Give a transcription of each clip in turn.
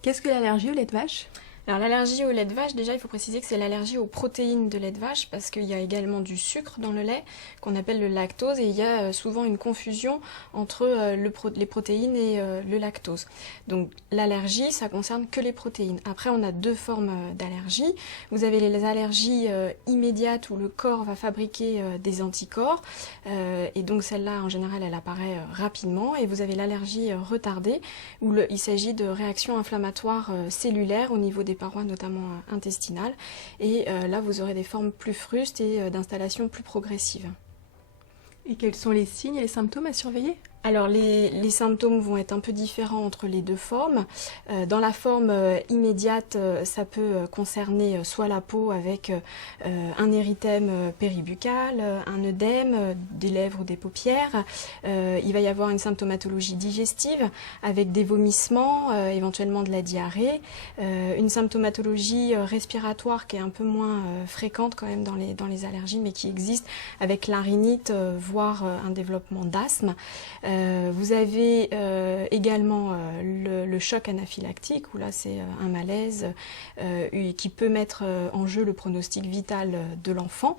Qu'est-ce que l'allergie au lait de vache? Alors l'allergie au lait de vache, déjà il faut préciser que c'est l'allergie aux protéines de lait de vache parce qu'il y a également du sucre dans le lait qu'on appelle le lactose et il y a souvent une confusion entre les protéines et le lactose. Donc l'allergie, ça concerne que les protéines. Après on a deux formes d'allergie. Vous avez les allergies immédiates où le corps va fabriquer des anticorps et donc celle-là en général elle apparaît rapidement, et vous avez l'allergie retardée où il s'agit de réactions inflammatoires cellulaires au niveau des parois notamment intestinales, et là vous aurez des formes plus frustes et d'installations plus progressives. Et quels sont les signes et les symptômes à surveiller? Alors les symptômes vont être un peu différents entre les deux formes. Dans la forme immédiate, ça peut concerner soit la peau avec un érythème péribuccal, un œdème des lèvres ou des paupières. Il va y avoir une symptomatologie digestive avec des vomissements, éventuellement de la diarrhée. Une symptomatologie respiratoire qui est un peu moins fréquente quand même dans les allergies, mais qui existe avec la rhinite, voire un développement d'asthme. Vous avez également le choc anaphylactique, où là c'est un malaise qui peut mettre en jeu le pronostic vital de l'enfant.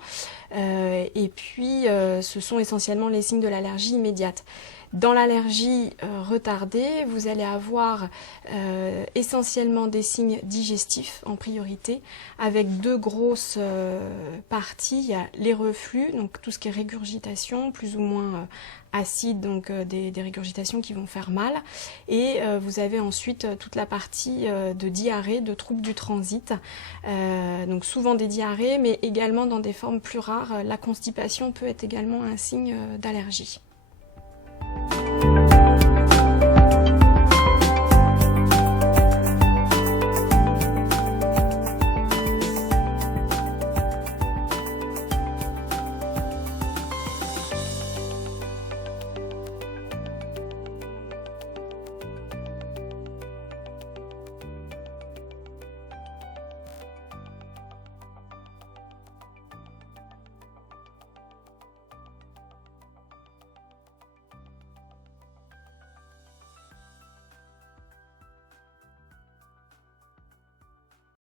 Et puis ce sont essentiellement les signes de l'allergie immédiate. Dans l'allergie retardée, vous allez avoir essentiellement des signes digestifs en priorité, avec deux grosses parties. Il y a les reflux, donc tout ce qui est régurgitation, plus ou moins acide, donc des régurgitations qui vont faire mal. Et vous avez ensuite toute la partie de diarrhée, de troubles du transit. Donc souvent des diarrhées, mais également dans des formes plus rares, la constipation peut être également un signe d'allergie.